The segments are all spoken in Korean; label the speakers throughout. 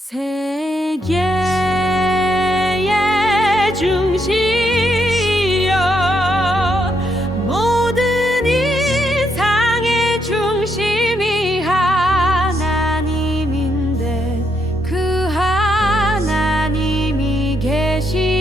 Speaker 1: 세계의 중심이여 모든 이상의 중심이 하나님인데 그 하나님이 계시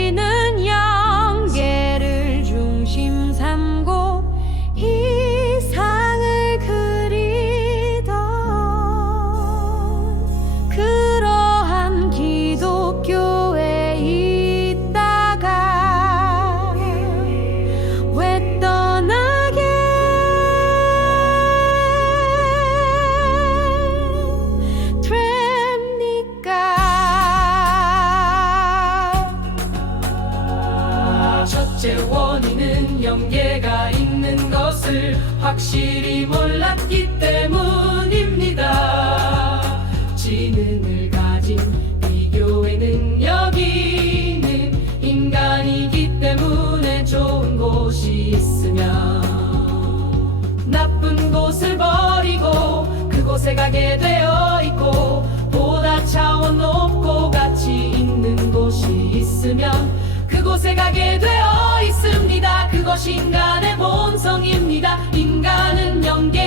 Speaker 2: 첫째 원인은 영계가 있는 것을 확실히 몰랐기 때문입니다. 지능을 가진 비교에는 여기는 인간이기 때문에 좋은 곳이 있으면 그곳에 가게 되어 있습니다. 그것이 인간의 본성입니다. 인간은 영계